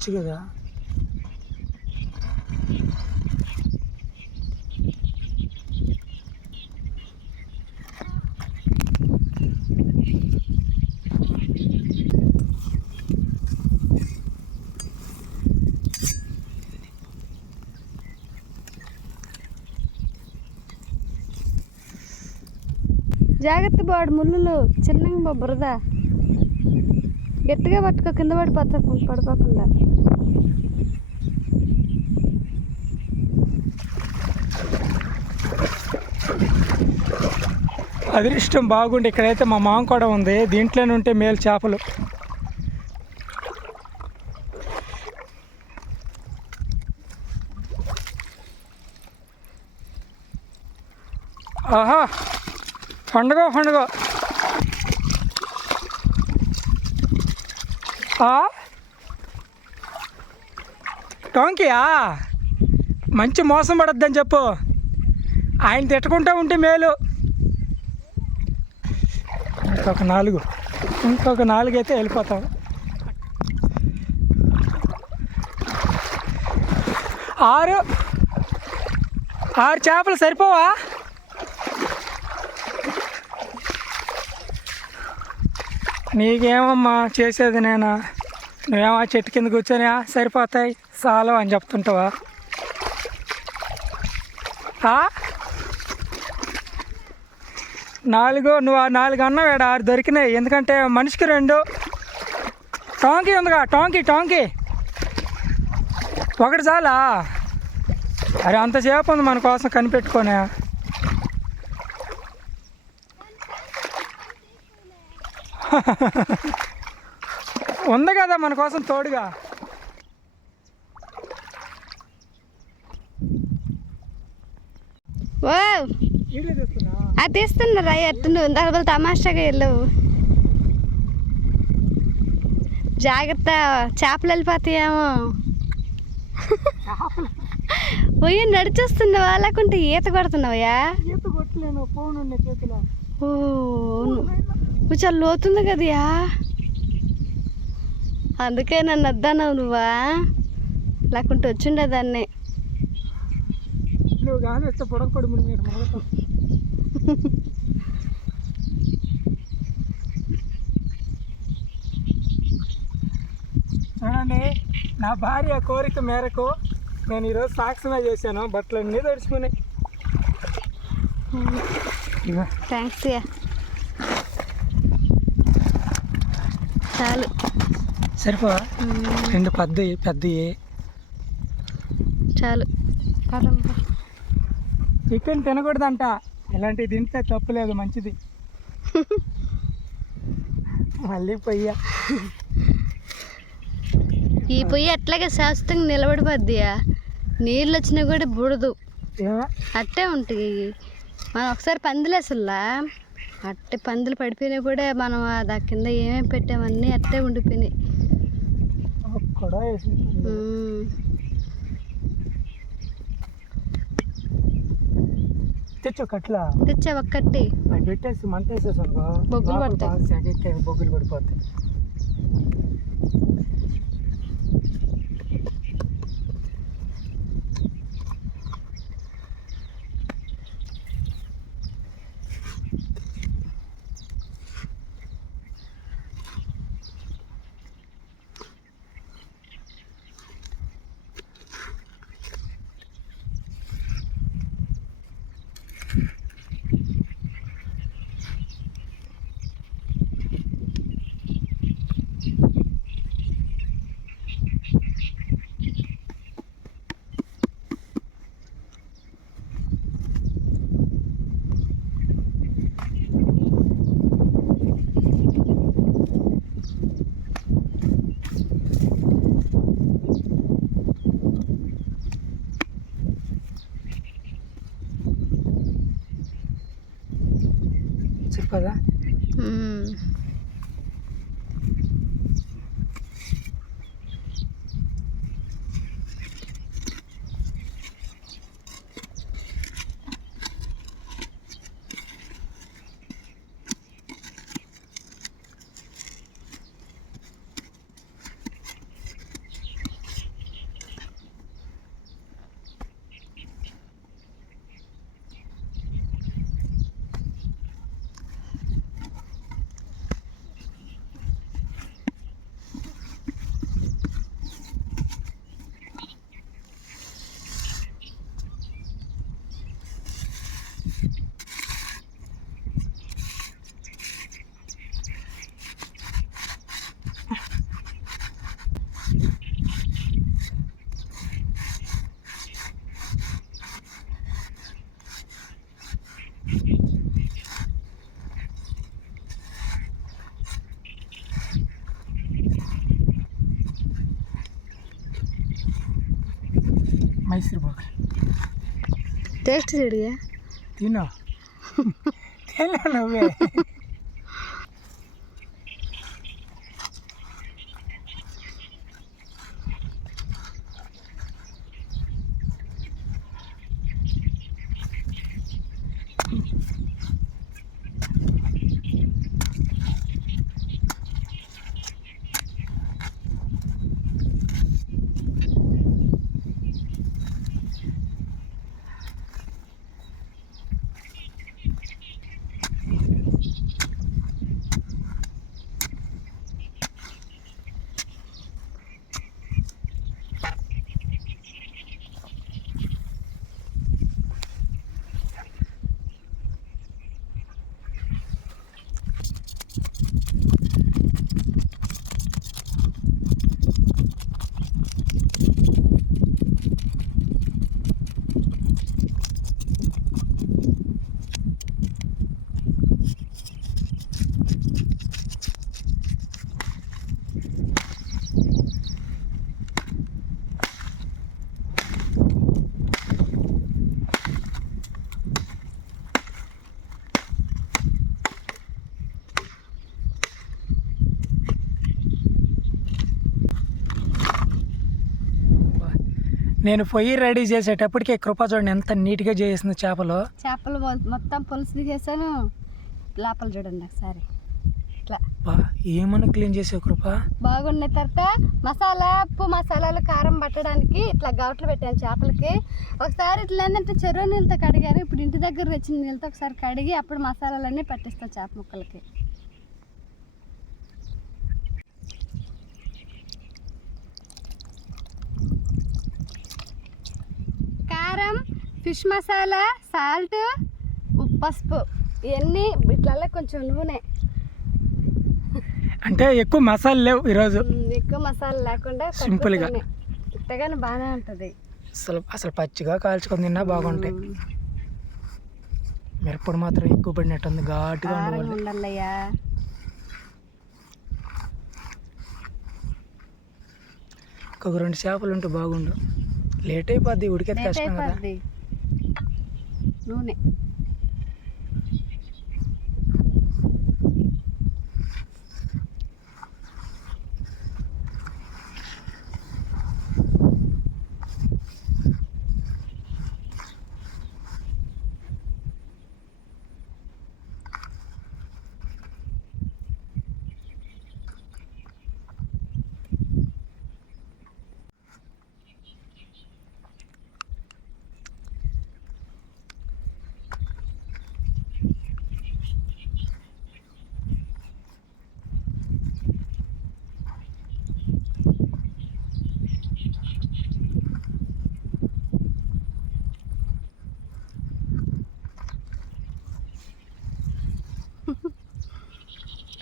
Rich కదా. జాగ్రత్త బాడు ముళ్ళు చిన్నగా బురద గట్టిగా పట్టుకో, కింద పడిపోకుండా. అదృష్టం బాగుండి ఇక్కడైతే మా మామ కూడా ఉంది, దీంట్లోనే ఉంటే మేలు చేపలు. ఆహా, పండుగ టోంకియా. మంచి మోసం పడద్దని చెప్పు, ఆయన తిట్టుకుంటూ ఉంటే మేలు. ఇంకొక నాలుగు అయితే వెళ్ళిపోతాం. 6 చేపలు సరిపోవా? నీకేమమ్మా చేసేది నేనా? నువ్వేమో చెట్టు కింద కూర్చొని సరిపోతాయి చాలు అని చెప్తుంటావా? 4 నువ్వు 4 అన్నావు, 6 దొరికినాయి. ఎందుకంటే మనిషికి 2. టోంకి ఉందిగా, టోంకి ఒకటి చాలా. అరే అంతసేపు ఉంది మన కోసం కనిపెట్టుకోనే. ఉంది కదా మన కోసం తోడుగా. అది తీస్తున్నా ఎట్టు నువ్వు డబ్బులు తమాషాగా వెళ్ళవు. జాగ్రత్త, చేపలు వెళ్ళిపోతాయేమో. పోయి నడిచేస్తున్నావా లేకుంటే ఈత కొడుతున్నావా? ఈత కొట్టలేను, ఫోన్ చేతిలో. ఓ చాలా లోతుంది కదయా, అందుకే నన్ను వద్దన్నావు నువ్వా, లేకుంటే వచ్చిండేదాన్ని. నువ్వు కానీ వస్తే పొడవకూడదు మీరు మొదలతో. చూడండి, నా భార్య కోరిక మేరకు నేను ఈరోజు సాక్ష్యమే చేశాను. బట్టలు అన్నీ తడిచిపోయినాయి. థ్యాంక్స్ యా, చాలు సరిపో. 2 పెద్దవి చాలు. చికెన్ తినకూడదంట, ఇలాంటివి తింటే తప్పులేదు, మంచిది. మళ్ళీ పొయ్య, ఈ పొయ్యి అట్లాగే శాశ్వతంగా నిలబడిపోద్దియా, నీళ్ళు వచ్చినా కూడా బుడదు, అట్టే ఉంటాయి. మనం ఒకసారి పందులేసల్లా అట్టే పందులు పడిపోయినా కూడా మనం దాని కింద ఏమేమి పెట్టామన్నీ అట్టే ఉండిపోయినాయి. తెచ్చా ఒక్కటి పెట్టేసి మంట వేసేసాను, బొగ్గులు పడతాయి. బొగ్గులు పడిపోతాయి. చెప్పదా? మైసూర్ పాక్ టేస్ట్ చూడియా తిను తిను నువ్వే. నేను పొయ్యి రెడీ చేసేటప్పటికి కృప చూడండి ఎంత నీట్గా చేసింది చేపలు. చేపలు మొత్తం పులుసు తీసేసాను. లోపల చూడండి ఒకసారి ఇట్లా ఏమన్నా క్లీన్ చేసావు కృప. బాగున్నాయి. తర్వాత మసాలా ఉప్పు మసాలాలు కారం పట్టడానికి ఇట్లా గౌట్లు పెట్టాను చేపలకి. ఒకసారి ఇట్లా ఏంటంటే చెరువు నీళ్ళతో కడిగాను. ఇప్పుడు ఇంటి దగ్గర తెచ్చిన నీళ్ళతో ఒకసారి కడిగి అప్పుడు మసాలాలన్నీ పట్టిస్తాను చేప ముక్కలకి. కారం, ఫిష్ మసాలా, సాల్ట్, ఉప్పు, పసుపు ఇవన్నీ వీటిలలో కొంచెం నూనె. అంటే ఎక్కువ మసాలా లేవు ఈరోజు. ఎక్కువ మసాలా లేకుండా సింపుల్గా ఇట్టగానే బాగానే ఉంటుంది. అసలు పచ్చిగా కాల్చుకొని తిన్నా బాగుంటాయి. మిరప్పొడి మాత్రం ఎక్కువ పడినట్టుంది, ఘాటుగా ఉండాలయ్యా. ఒక 2 చేపలు ఉంటే బాగుండు. లేట్ అయిపోద్ది, ఉడికేది కష్టం కదా. నూనె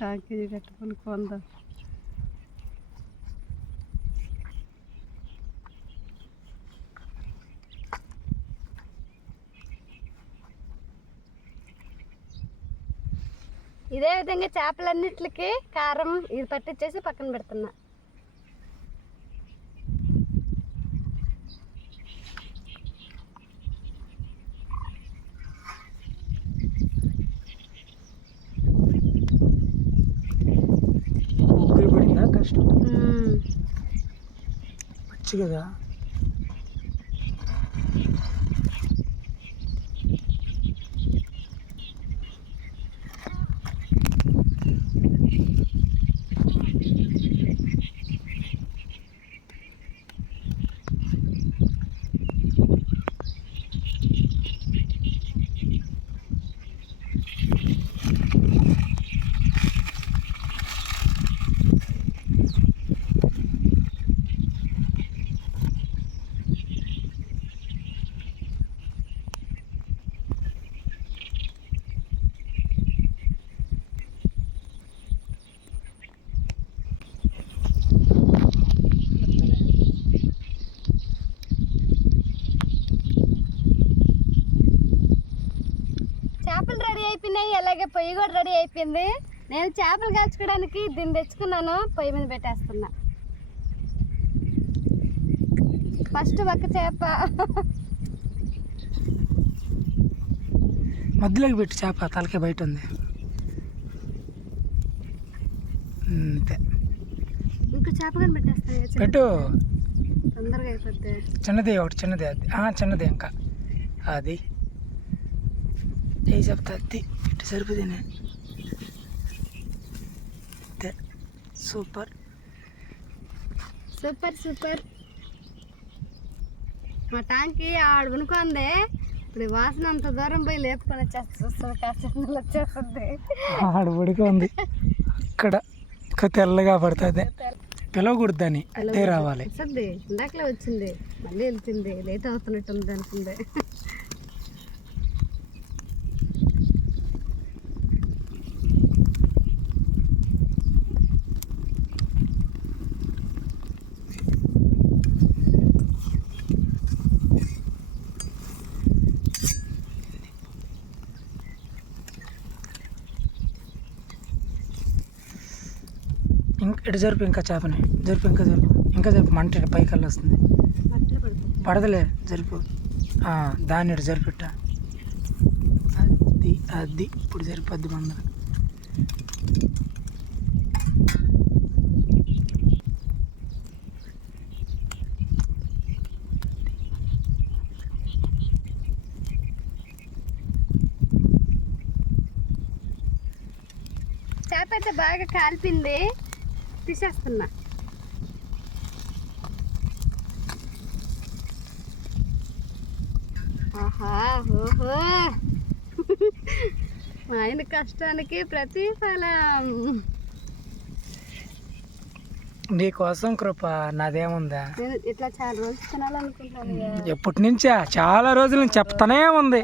టాంకీ కట్టుకుని కొందాం. ఇదే విధంగా చేపలన్నిటికి కారం ఇది పట్టించేసి పక్కన పెడుతున్నా. కష్టం పచ్చి కదా. అయిపోయినాయి. అలాగే పొయ్యి కూడా రెడీ అయిపోయింది. నేను చేపలు కాల్చుకోవడానికి దీన్ని తెచ్చుకున్నాను. పొయ్యి మీద పెట్టేస్తున్నా. ఫస్ట్ ఒక్క చేప. మధ్యలోకి పెట్టి చేప తలకే బయట ఉంది. అంతే, ఇంకో చేప కానీ పెట్టేస్తాను. పెట్టు, తొందరగా అయిపోద్ది. చిన్నది ఒకటి, చిన్నది అది చిన్నది ఇంకా అది ఏ చెప్తా అది ఇటు సరిపోతుంది. అంతే, సూపర్ సూపర్ సూపర్. మా ట్యాంకి ఆడ ఉనుకుంది. ఇప్పుడు వాసన అంత దూరం పోయి లేపుకొని వచ్చేస్తుంది. కాసేపు వచ్చేస్తుంది. ఆడ ఉడుకుంది అక్కడ తెల్లగా పడుతుంది. పిలవకూడదని అదే రావాలి. వస్తుంది, ఇందాకలే వచ్చింది, మళ్ళీ వెళ్తుంది. లేట్ అవుతున్నట్టుంది అనుకుంది. ఇటు జరుపు, ఇంకా చేపని జరుపు, ఇంకా జరుపు మంట ఇటు పైకి వెళ్ళి వస్తుంది. పడదలే, జరుపు. దాన్ని ఇటు జరిపిట్ట, అది అది ఇప్పుడు జరిపద్ది మంద. చేప అయితే బాగా కాలిపింది, తీసేస్తున్నా. ఆహా, ఓహో, మా ఆయన కష్టానికి ప్రతిఫలం. నీకోసం కృప, నాదేముందా? నేను ఇట్లా చాలా రోజులు తినాలనుకుంటాను. ఎప్పటి నుంచా, చాలా రోజుల నుంచి చెప్తానే ఉంది.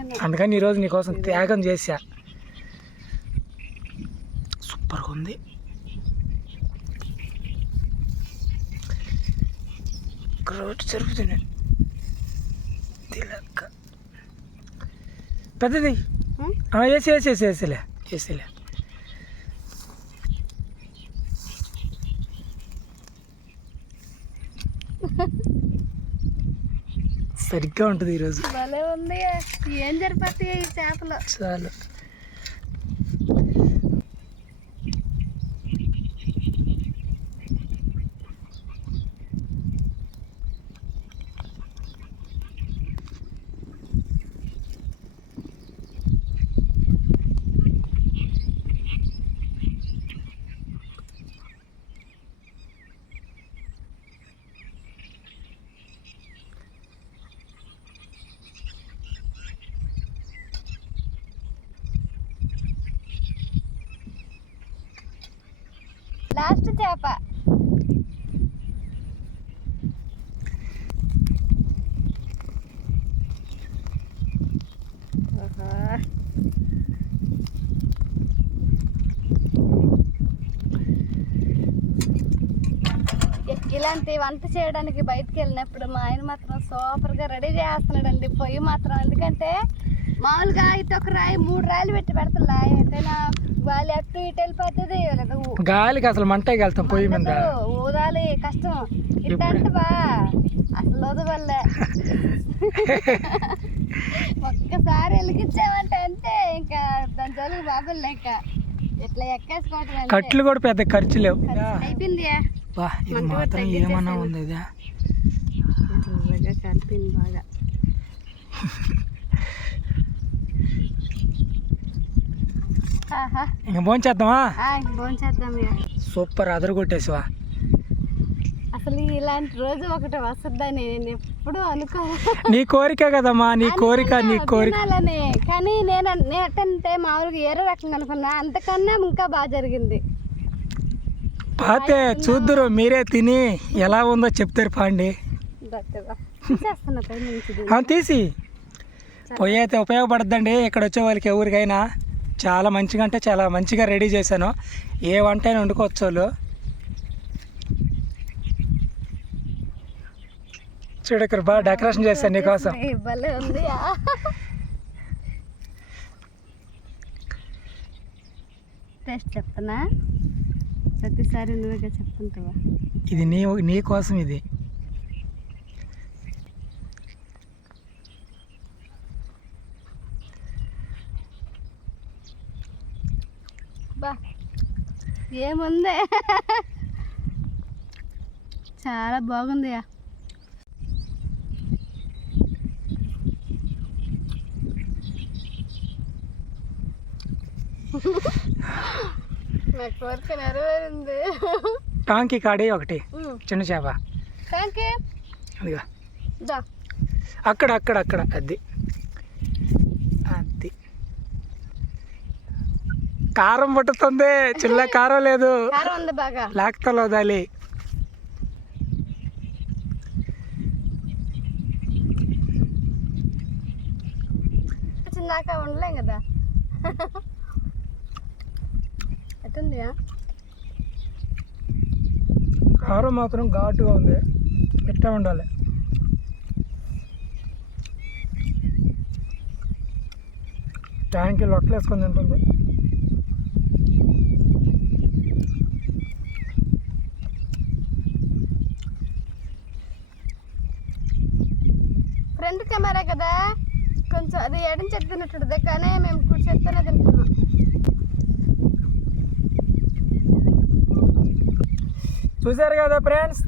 నేను అందుకని ఈరోజు నీకోసం త్యాగం చేశా. సూపర్గా ఉంది. రోడ్డు జరుపుతుంది పెద్దది. వేసేలే. సరిగ్గా ఉంటుంది ఈరోజు. భలే ఉంది. ఏం జరిపోతాయి ఈ చేపలు. చాలు. లాస్ట్ చేప. ఇలాంటి వంట చేయడానికి బయటకు వెళ్ళినప్పుడు మా ఆయన మాత్రం సూపర్గా రెడీ చేస్తున్నాడండి పొయ్యి మాత్రం. ఎందుకంటే మామూలుగా ఇటు ఒక రాయి 3 రాయలు పెట్టి పెడతా, ఎటైనా గాలి అటు ఇటు వెళ్ళిపోతుంది. గాలికి అసలు మంటే వెళ్తాం పొయ్యి మీద, ఊదాలి కష్టం. ఇట్టంటవా అసలు వదవల్లే. ఒక్కసారి వెలిగించామంటే అంతే, ఇంకా దాని జోలికి బాబులు లేక ఇట్లా ఎక్కేసుకోవటం. కట్లు కూడా పెద్ద ఖర్చు లేవు. అయిపోయింది. ఇది మాత్రం ఏమన్నా ఉంది. ఇది కలిపింది బాగా. ఇంకా భోంచేద్దామా? భోంచేద్దాం. సూపర్, అదరు కొట్టేసివా. అసలు ఇలాంటి రోజు ఒకటి వస్తుందని నేను ఎప్పుడు అనుకోను. నీ కోరిక కదమ్మా, నీ కోరిక. కానీ నేనంటే మామూలుగా ఏరే రకంగా అనుకున్నా, అంతకన్నా ఇంకా బాగా జరిగింది. పాతే చూద్దరు, మీరే తిని ఎలా ఉందో చెప్తారు. పాండి తీసి పొయ్యి అయితే ఉపయోగపడద్దండి. ఇక్కడ వచ్చే వాళ్ళకి ఎవరికైనా చాలా మంచిగా, అంటే చాలా మంచిగా రెడీ చేశాను. ఏ వంట అయినా వండుకోవచ్చు వాళ్ళు. చూడు ఇక్కడ బాగా డెకరేషన్ చేశాను నీకోసం. టేస్ట్ చెప్తానా? ప్రతిసారి నువ్వుగా చెప్తుంటావా? ఇది నీ కోసం. ఇది బా ఏముంది చాలా బాగుంది. నా కోరిక నెరవేరింది. టాంకీ కాడి ఒకటి చిన్న చేప అదిగా అక్కడ అక్కడ అక్కడ అది అది కారం పట్టుతుంది. చిల్ల కారం లేదు, లేకతలో వదాలి. చిన్నాక ఉండలేం కదా. ఎట్టుందియా? కారం మాత్రం ఘాటుగా ఉంది, ఎట్టా ఉండాలి. ట్యాంకి లొట్టలేసుకొని తింటుంది. ఫ్రంట్ కెమెరా కదా, కొంచెం అది ఎడం చేతి తిన్నట్టుంది, కానీ మేము కుడి చేత్తోనే తింటున్నాం. చూసారు కదా ఫ్రెండ్స్,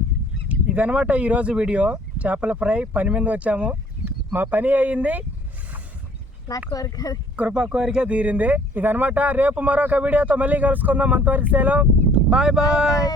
ఇదనమాట ఈరోజు వీడియో. చేపల ఫ్రై పని మీద వచ్చాము, మా పని అయ్యింది, నా కోరిక కృప కోరిక తీరింది. ఇదనమాట. రేపు మరొక వీడియోతో మళ్ళీ కలుసుకుందాం. అంతవరకు సెలవు. Bye bye.